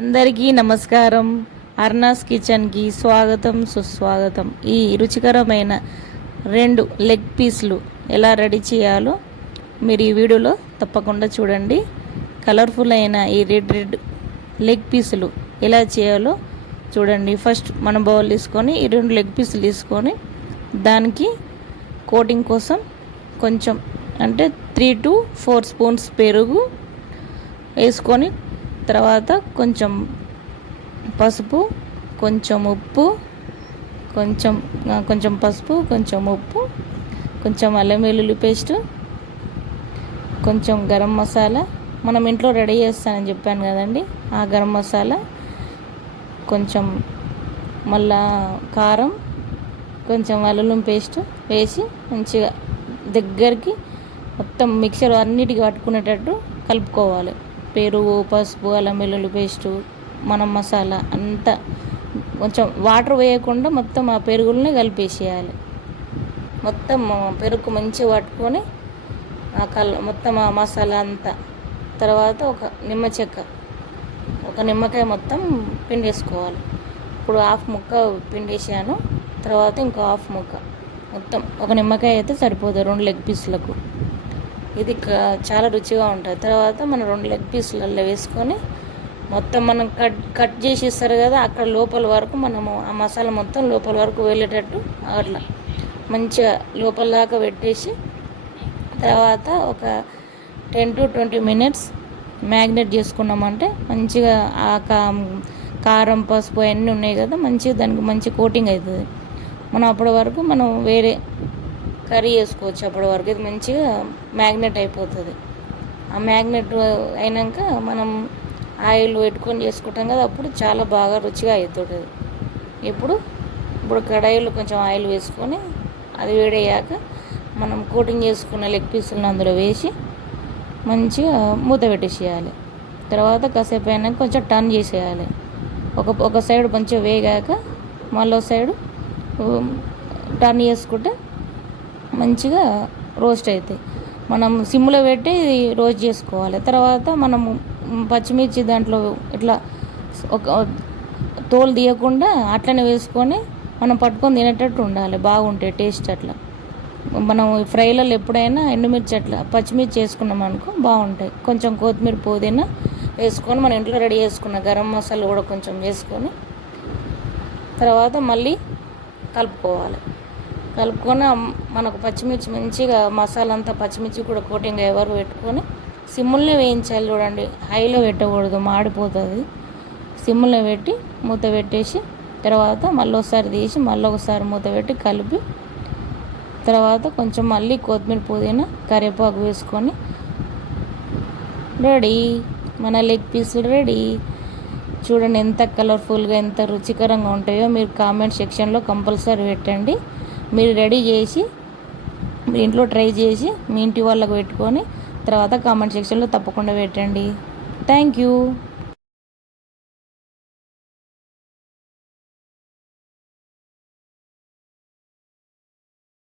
అందరికీ నమస్కారం. అర్నాస్ కిచెన్కి స్వాగతం, సుస్వాగతం. ఈ రుచికరమైన 2 లెగ్ పీస్లు ఎలా రెడీ చేయాలో మీరు ఈ వీడియోలో తప్పకుండా చూడండి. కలర్ఫుల్ అయిన ఈ రెడ్ లెగ్ పీసులు ఎలా చేయాలో చూడండి. ఫస్ట్ మనం బౌల్ తీసుకొని ఈ 2 లెగ్ పీసులు తీసుకొని దానికి కోటింగ్ కోసం కొంచెం అంటే 3 to 4 స్పూన్స్ పెరుగు వేసుకొని, తర్వాత కొంచెం పసుపు, కొంచెం ఉప్పు, కొంచెం పసుపు, కొంచెం ఉప్పు, కొంచెం అల్లం వెల్లుల్లి పేస్టు, కొంచెం గరం మసాలా, మనం ఇంట్లో రెడీ చేస్తానని చెప్పాను కదండి, ఆ గరం మసాలా, కొంచెం మళ్ళా కారం, కొంచెం అల్లం పేస్ట్ వేసి మంచిగా దగ్గరికి మొత్తం మిక్సర్ అన్నిటికీ పట్టుకునేటట్టు కలుపుకోవాలి. పెరుగు, పసుపు, అల్లం వెల్లుల్లి పేస్టు, మనం మసాలా అంతా కొంచెం వాటర్ వేయకుండా మొత్తం ఆ పెరుగుల్ని కలిపేసేయాలి. మొత్తం పెరుగు మంచిగా పట్టుకొని మొత్తం ఆ మసాలా అంతా, తర్వాత ఒక నిమ్మకాయ మొత్తం పిండేసుకోవాలి. ఇప్పుడు హాఫ్ ముక్క పిండేసాను, తర్వాత ఇంకో హాఫ్ ముక్క, మొత్తం ఒక నిమ్మకాయ అయితే సరిపోతుంది 2 లెగ్ పీసులకు. ఇది చాలా రుచిగా ఉంటుంది. తర్వాత మనం 2 లెగ్ పీసులలో వేసుకొని మొత్తం మనం కట్ చేసి ఇస్తారు కదా, అక్కడ లోపల వరకు మనము ఆ మసాలా మొత్తం లోపల వరకు వెళ్ళేటట్టు అట్లా మంచిగా లోపల దాకా పెట్టేసి, తర్వాత ఒక 10 to 20 minutes మ్యాగ్నేట్ చేసుకున్నామంటే మంచిగా ఆ కారం, పసుపు అన్నీ ఉన్నాయి కదా, మంచిగా దానికి మంచి కోటింగ్ అవుతుంది. మనం అప్పటి వరకు మనం వేరే కర్రీ చేసుకోవచ్చు. అప్పటి వరకు ఇది మంచిగా మ్యాగ్నెట్ అయిపోతుంది. ఆ మ్యాగ్నెట్ అయినాక మనం ఆయిల్ పెట్టుకొని చేసుకుంటాం కదా, అప్పుడు చాలా బాగా రుచిగా అవుతుంది. ఇప్పుడు కడాయిలో కొంచెం ఆయిల్ వేసుకొని అది వేడయ్యాక మనం కోటింగ్ చేసుకున్న లెగ్ పీసులను అందులో వేసి మంచిగా మూత పెట్టేసేయాలి. తర్వాత కాసేపు అయినాక కొంచెం టర్న్ చేసేయాలి. ఒక సైడ్ మంచిగా వేగాక మళ్ళీ సైడు టర్న్ చేసుకుంటే మంచిగా రోస్ట్ అవుతాయి. మనం సిమ్లో పెట్టి రోస్ట్ చేసుకోవాలి. తర్వాత మనము పచ్చిమిర్చి దాంట్లో ఇట్లా ఒక తోలు తీయకుండా అట్లనే వేసుకొని మనం పట్టుకొని తినేటట్టు ఉండాలి, బాగుంటాయి టేస్ట్. అట్లా మనం ఫ్రైలలో ఎప్పుడైనా ఎండుమిర్చి అట్లా పచ్చిమిర్చి వేసుకున్నాం అనుకో బాగుంటాయి. కొంచెం కొత్తిమీర, పుదీనా వేసుకొని మన ఇంట్లో రెడీ చేసుకున్న గరం మసాలా కూడా కొంచెం వేసుకొని తర్వాత మళ్ళీ కలుపుకొని మనకు పచ్చిమిర్చి మంచిగా మసాలా అంతా పచ్చిమిర్చి కూడా కోటింగ్ అయ్యే వరకు పెట్టుకొని సిమ్ముల్నే వేయించాలి. చూడండి, హైలో పెట్టకూడదు, మాడిపోతుంది. సిమ్ముల్నే పెట్టి మూత పెట్టేసి తర్వాత మళ్ళీ ఒకసారి తీసి మళ్ళీ ఒకసారి మూత పెట్టి కలిపి, తర్వాత కొంచెం మళ్ళీ కొత్తిమీర, పుదీనా, కరివేపాకు వేసుకొని రెడీ, మన లెగ్ పీసులు రెడీ. చూడండి ఎంత కలర్ఫుల్గా, ఎంత రుచికరంగా ఉంటాయో. మీరు కామెంట్ సెక్షన్లో కంపల్సరీ పెట్టండి. మీరు రెడీ చేసి మీ ఇంట్లో ట్రై చేసి మీ ఇంటి వాళ్ళకు పెట్టుకొని తర్వాత కామెంట్ సెక్షన్లో తప్పకుండా పెట్టండి. Thank you.